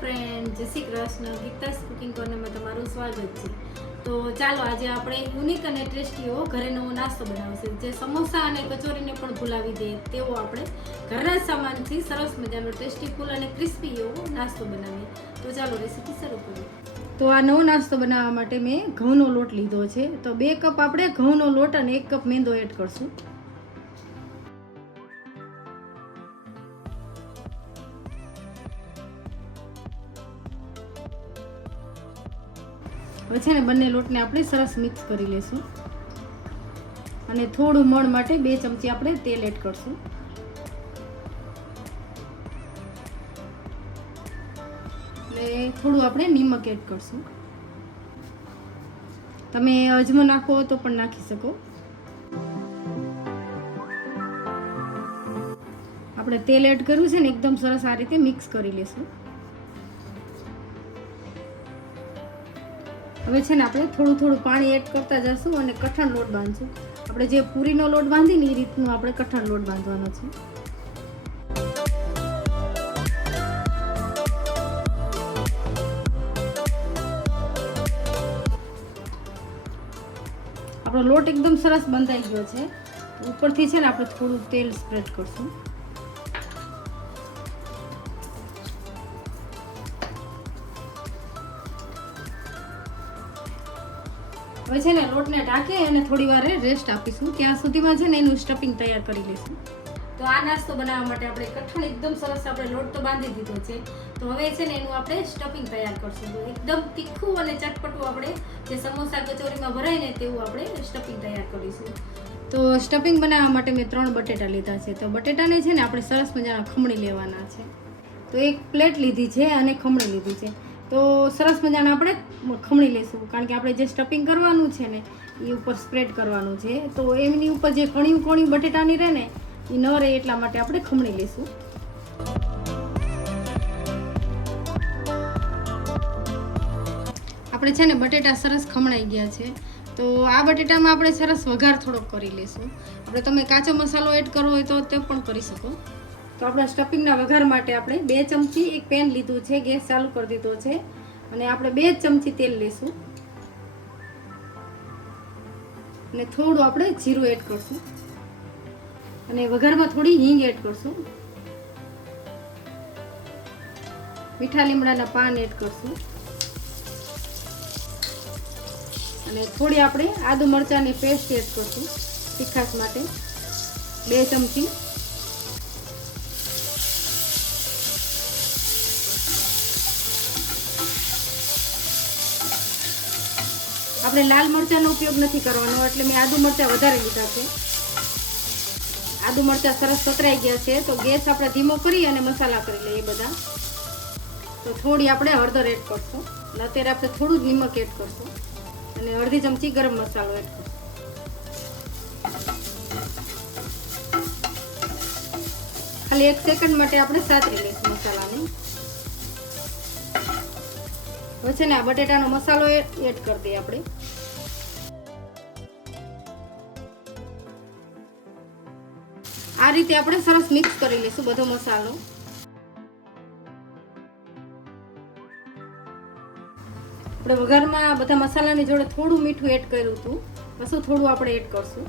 Shri Krishna Geeta's cooking કોર્નરમાં તમારું સ્વાગત છે. તો ચાલો આજે આપણે યુનિક અને ટેસ્ટી એવો ઘરે નવો નાસ્તો બનાવશે. જે સમોસા અને કચોરીને પણ ભૂલાવી દે તેવો આપણે ઘરના સામાનથી સરસ મજાનો ટેસ્ટી ફૂલ અને ક્રિસ્પી એવો નાસ્તો બનાવીએ. તો ચાલો રેસીપી શરૂ કરીએ. તો આ નવો નાસ્તો બનાવવા માટે મેં ઘઉંનો લોટ લીધો છે. તો બે કપ આપણે ઘઉંનો લોટ અને એક કપ મેંદો એડ કરશું. હવે છે ને બંને લોટને આપણે સરસ મિક્સ કરી લેશું. અને થોડું મણ માટે બે ચમચી આપણે તેલ એડ કરશું. એટલે થોડું આપણે નિમક એડ કરશું. તમે અજમો નાખો તો પણ નાખી શકો. આપણે તેલ એડ કર્યું છે ને, એકદમ સરસ આ રીતે મિક્સ કરી લેશું. હવે છે ને આપણે થોડું થોડું પાણી એડ કરતા જશું અને કઠણ લોટ બાંધશું. આપણે જે પૂરીનો લોટ બાંધી ને એ રીતનું આપણે કઠણ લોટ બાંધવાનો છે. આપણો લોટ એકદમ સરસ બંધાઈ ગયો છે. ઉપરથી છે ને આપણે થોડું તેલ સ્પ્રેડ કરશું. હવે છે ને લોટને ઢાંકી અને થોડી વાર રેસ્ટ આપીશું. ત્યાં સુધીમાં છે ને એનું સ્ટફિંગ તૈયાર કરી લઈશું. તો આ નાસ્તો બનાવવા માટે આપણે કઠણ, એકદમ સરસ આપણે લોટ તો બાંધી દીધો છે. તો હવે છે ને એનું આપણે સ્ટફિંગ તૈયાર કરશું. એકદમ તીખું અને ચટપટું આપણે જે સમોસા કચોરીમાં ભરાય ને તેવું આપણે સ્ટફિંગ તૈયાર કરીશું. તો સ્ટફિંગ બનાવવા માટે મેં ત્રણ બટેટા લીધા છે. તો બટેટાને છે ને આપણે સરસ મજાના ખમણી લેવાના છે. તો એક પ્લેટ લીધી છે અને ખમણી લીધી છે. તો સરસ મજાના આપણે ખમણી લેશું, કારણ કે આપણે જે સ્ટફિંગ કરવાનું છે ને, એ ઉપર સ્પ્રેડ કરવાનું છે. તો એમની ઉપર જે કણિયું કણિયું બટેટાની રહે ને, એ ન રહે એટલા માટે આપણે ખમણી લેશું. આપણે છે ને બટેટા સરસ ખમણાઈ ગયા છે. તો આ બટેટામાં આપણે સરસ વઘાર થોડોક કરી લેશું. આપણે તમે કાચો મસાલો એડ કરવો હોય તો તે પણ કરી શકો. તો આપણા સ્ટફિંગના વઘાર માટે આપણે બે ચમચી એક પેન લીધું છે, ગેસ ચાલુ કરી દીધો છે. અને આપણે બે ચમચી તેલ લઈશું અને થોડું આપણે જીરું એડ કરશું. અને વઘારમાં થોડી હિંગ એડ કરશું. મીઠા લીમડાના પાન એડ કરશું. અને થોડી આપણે આદુ મરચાંની પેસ્ટ એડ કરશું, તીખાશ માટે. બે ચમચી આપણે લાલ મરચાંનો ઉપયોગ નથી કરવાનો, એટલે મેં આદુ મરચાં વધારે લીધા છે. આદુ મરચાં સરસ સતરાઈ ગયા છે, તો ગેસ આપણે ધીમો કરી અને મસાલા કરી લઈએ બધા. તો થોડી આપણે હળદર એડ કરશું. અને અત્યારે આપણે થોડું જ નિમક એડ કરશું. અને અડધી ચમચી ગરમ મસાલો એડ કરશું. ખાલી એક સેકન્ડ માટે આપણે સાતરી લઈશું. હવે છે ને આ બટેટાનો મસાલો એડ કરી દઈએ આપણે. આ રીતે આપણે સરસ મિક્સ કરી લઈશું બધો મસાલો. આપણે વઘારમાં બધા મસાલાની જોડે થોડું મીઠું એડ કર્યું હતું. બસ થોડું આપણે એડ કરશું.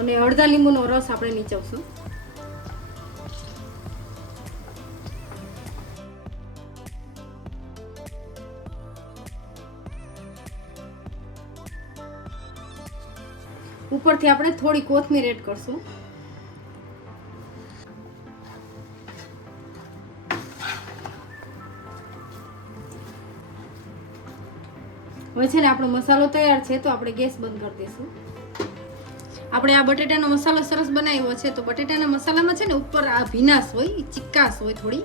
અને અડધા લીંબુનો રસ આપણે નીચવશું. ઉપરથી આપણે થોડી કોથમીર એડ કરશું. હવે છે ને આપણો મસાલો તૈયાર છે, તો આપણે ગેસ બંધ કરી દઈશું. આપણે આ બટેટાનો મસાલો સરસ બનાવ્યો છે, તો બટેટાના મસાલામાં છે ને ઉપર આ ભીનાશ હોય, ચિક્કાશ હોય થોડી,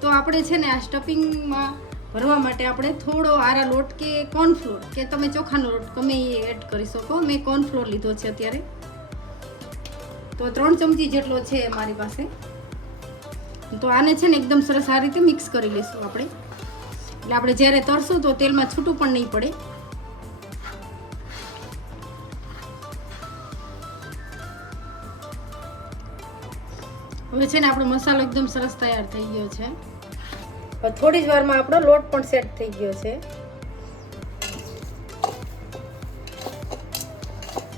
તો આપણે છે ને આ સ્ટફિંગમાં ભરવા માટે આપણે થોડો આરા લોટ કે કોર્નફ્લોર કે તમે ચોખાનો લોટ ગમે એ એડ કરી શકો. મેં કોર્નફ્લોર લીધો છે અત્યારે. તો ત્રણ ચમચી જેટલો છે મારી પાસે. તો આને છે ને એકદમ સરસ આ રીતે મિક્સ કરી લઈશું આપણે. એટલે આપણે જ્યારે તરશું તો તેલમાં છૂટું પણ નહીં પડે. હવે છે ને આપણો મસાલો એકદમ સરસ તૈયાર થઈ ગયો છે. હવે થોડી જ વારમાં આપણો લોટ પણ સેટ થઈ ગયો છે.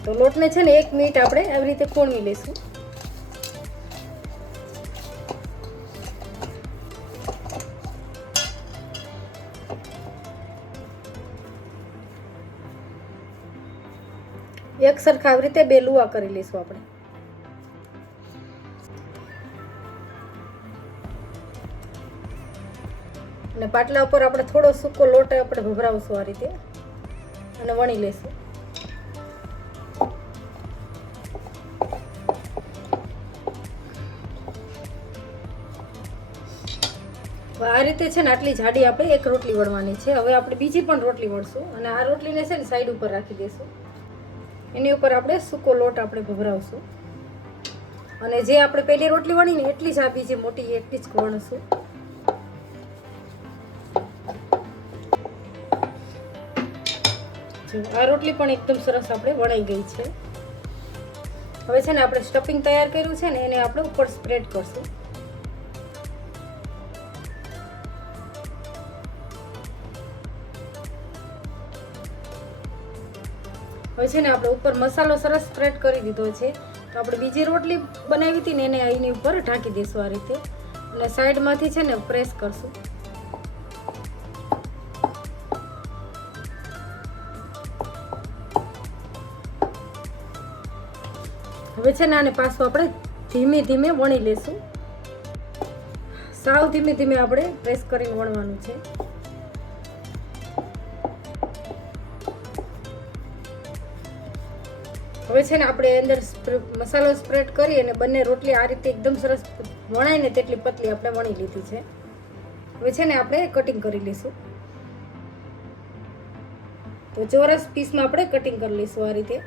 તો લોટને છે ને એક મિનિટ આપણે આવી રીતે કોણવી લઈશું. એક સરખા આવી રીતે બે લુવા કરી લઈશું આપણે. અને પાટલા ઉપર આપણે થોડો સૂકો લોટ આપણે ભભરાવશું આ રીતે. અને વણી લઈશું આ રીતે છે ને આટલી જાડી આપણે એક રોટલી વણવાની છે. હવે આપણે બીજી પણ રોટલી વણશું અને આ રોટલીને છે ને સાઈડ ઉપર રાખી દઈશું એની ઉપર આપણે સૂકો લોટ આપણે ભભરાવશું. અને જે આપણે પહેલી રોટલી વણી ને એટલી જ આ બીજી મોટી, એટલી જ વણશું. જો, આ રોટલી પણ એકદમ સરસ આપણે વણાઈ ગઈ છે. હવે છે ને આપણે સ્ટફિંગ તૈયાર કર્યું છે ને, એને આપણે ઉપર સ્પ્રેડ કરશું. હવે છે ને આપણે ઉપર મસાલો સરસ સ્પ્રેડ કરી દીધો છે. તો આપણે બીજી રોટલી બનાવી હતી ને, એને એની ઉપર ઢાંકી દઈશું આ રીતે. અને સાઈડમાંથી છે ને પ્રેસ કરશું. હવે છે ને આને પાછું આપણે ધીમે ધીમે વણી લેશું. સાવ ધીમે ધીમે આપણે પ્રેસ કરીને વણવાનું છે. હવે છે ને આપણે અંદર મસાલો સ્પ્રેડ કરી અને બંને રોટલી આ રીતે એકદમ સરસ વણાય ને તેટલી પતલી આપણે વણી લીધી છે. હવે છે ને આપણે કટિંગ કરી લઈશું તો ચોરસ પીસમાં આપણે કટિંગ કરી લઈશું આ રીતે.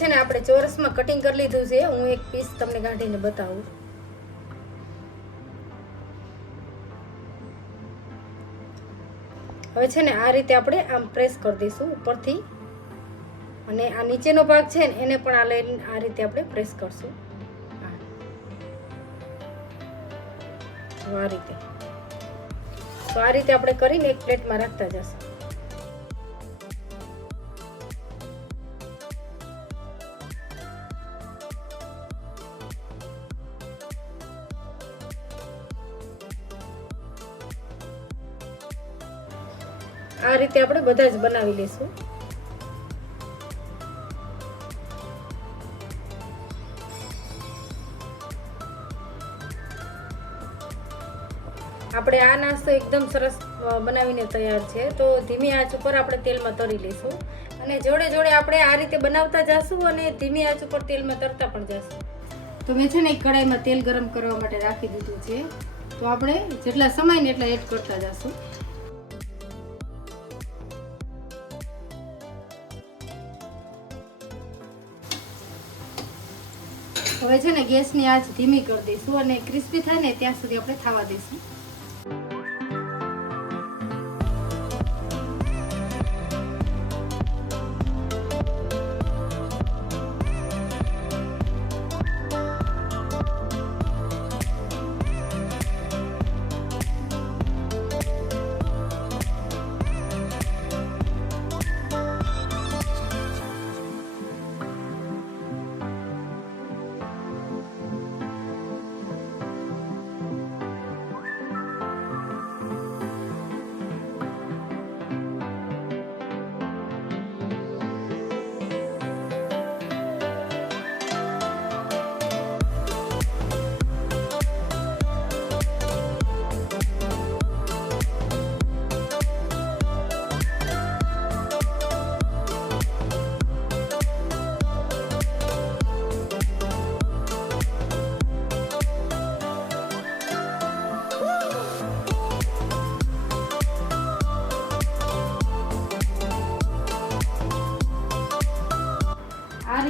છે ને, આપણે ચોરસમાં કટિંગ કરી લીધું છે. હું એક પીસ તમને કાઢીને બતાવું. હવે છે ને, આ રીતે આપણે આમ પ્રેસ કરી દઈશું ઉપરથી. અને આ નીચેનો ભાગ છે ને, એને પણ આ લઈને આ રીતે આપણે પ્રેસ કરશું. આ. રીતે. તો આ રીતે આપણે કરીને એક પ્લેટમાં રાખતા જશું. આપણે બધા જ બનાવી લઈશું. આપણે આ નાસ્તો એકદમ સરસ બનાવીને તૈયાર છે. તો ધીમી આંચ ઉપર આપણે તેલમાં તળી લઈશું. અને જોડે જોડે આપણે આ રીતે બનાવતા જાશું અને ધીમી આંચ ઉપર તેલમાં તરતા પણ જશું. તો મેં છે ને એક કડાઈમાં તેલ ગરમ કરવા માટે રાખી દીધું છે. તો આપણે જેટલા સમય ને એટલા એડ કરતા જાશું. હવે છે ને ગેસની આંચ ધીમી કરી દઈશું અને ક્રિસ્પી થાય ને ત્યાં સુધી આપણે થવા દઈશું.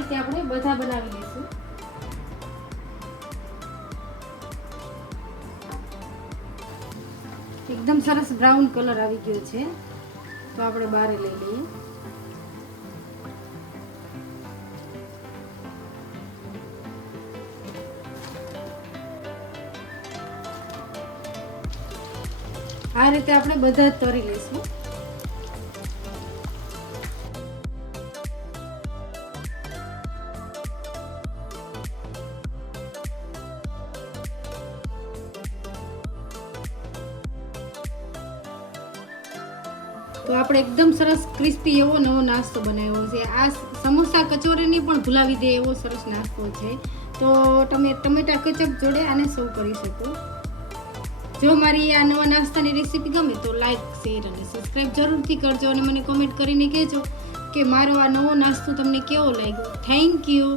રીતે આપણે બધા બનાવી લઈશું. એકદમ સરસ બ્રાઉન કલર આવી ગયો છે. તો આપણે બહાર લઈ લઈએ. આ રીતે આપણે બધા જ તરી લઈશું. આપણે એકદમ સરસ ક્રિસ્પી એવો નવો નાસ્તો બનાવ્યો છે. આ સમોસા કચોરીને પણ ભૂલાવી દે એવો સરસ નાસ્તો છે. તો તમે ટમેટા કેચપ જોડે આને સર્વ કરી શકો. જો મારી આ નવા નાસ્તાની રેસીપી ગમે તો લાઈક, શેર અને સબસ્ક્રાઈબ જરૂરથી કરજો અને મને કોમેન્ટ કરીને કહેજો કે મારો આ નવો નાસ્તો તમને કેવો લાગ્યો. Thank you